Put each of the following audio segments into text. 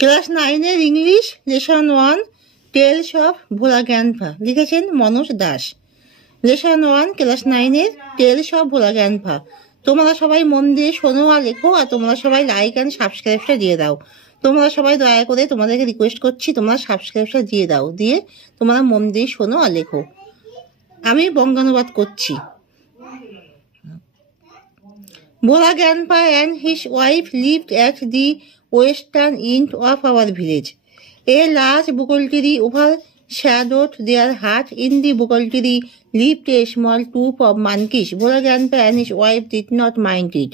ক্লাস 9-এর English lesson 1 tales of Bhola grandpa, লিখেছেন Manoj Das. Lesson 1 class 9-এর টেলস অফ ভোলা গ্র্যান্ডপা। তোমরা সবাই মন দিয়ে শোনো আর লেখো, আর তোমরা সবাই লাইক অ্যান্ড সাবস্ক্রাইবটা দিয়ে দাও। তোমরা সবাই দয়া করে তোমাদেরকে রিকোয়েস্ট করছি, তোমরা সাবস্ক্রাইবটা দিয়ে দাও, দিয়ে তোমরা মন দিয়ে শোনো আর লেখো। আমি বঙ্গানুবাদ করছি। Bhola Grandpa and his wife lived at the western end of our village. A large bukal tree overshadowed their hut. In the bukal tree lived a small troop of monkeys. Bhola Grandpa and his wife did not mind it.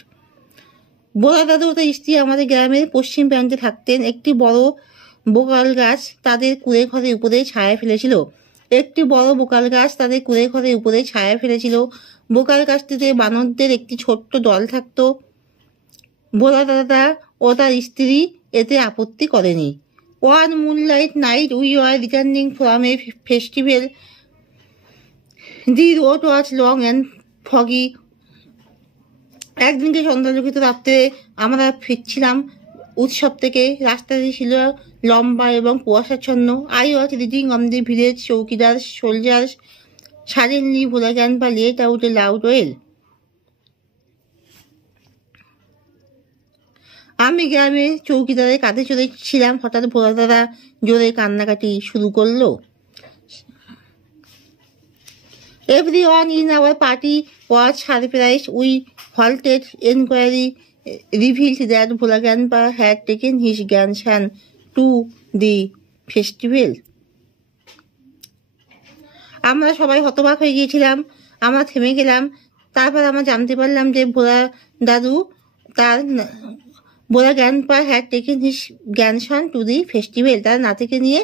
ভোলা দাদু ও তার স্ত্রী আমাদের গ্রামের পশ্চিম প্রান্তে থাকতেন। একটি বড় বোকাল গাছ তাদের কুঁড়ে ঘরের উপরে ছায়া ফেলেছিল। বোকাল গাছটিতে বানরদের একটি ছোট্ট দল থাকতো। ভোলা দাদা ও তার স্ত্রী এতে আপত্তি করেনি। One moonlight night we were returning from a festival. The road was long and foggy. একদিনকে সন্ধ্যালোকিত রাত্রে আমরা ফিরছিলাম উৎসব থেকে। রাস্তাটি ছিল লম্বা এবং কুয়াশাচ্ছন্ন। I was reading on the village চৌকিদার soldiers. Suddenly Bhola Grandpa let out a loud wail. আমি গ্রামে চৌকিদারের কাঁধে চড়েছিলাম। হঠাৎ ভোলা দাদা জোরে কান্নাকাটি শুরু করলো। Everyone in our party was surprised. We halted. Inquiry revealed that Bhola Grandpa had taken his grandson to the festival. আমরা সবাই হতবাক হয়ে গিয়েছিলাম। আমরা থেমে গেলাম। তারপর আমরা জানতে পারলাম যে Bhola Grandpa had taken his grandson to the festival. তার নাতিকে নিয়ে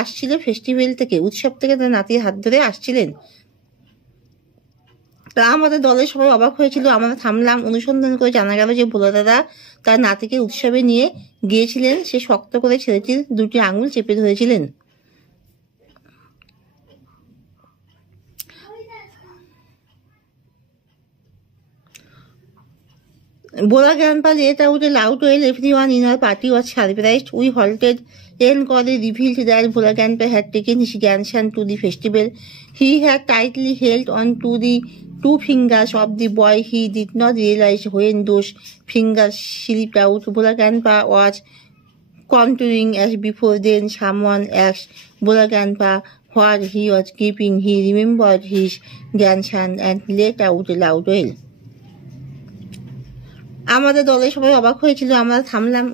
আসছিল ফেস্টিভ্যাল থেকে, উৎসব থেকে তার নাতির হাত ধরে আসছিলেন। তা আমাদের দলের সবাই অবাক হয়েছিল। আমরা থামলাম। অনুসন্ধান করে জানা গেল যে ভোলা দাদা তার নাতিকে উৎসবে নিয়ে গিয়েছিলেন। সে শক্ত করে ছেলেটির দুটি আঙুল চেপে ধরেছিলেন। Bhola Grandpa let out a loud wail. Everyone in our party was surprised. We halted. Inquiry revealed that Bhola Grandpa had taken his grandson to the festival. He had tightly held on to the two fingers of the boy. He did not realize when those fingers slipped out. Bhola Grandpa was continuing as before. Then someone asked Bhola Grandpa what he was keeping. He remembered his grandson and let out a loud wail. আমাদের দলের সবাই অবাক হয়েছিল। আমরা থামলাম।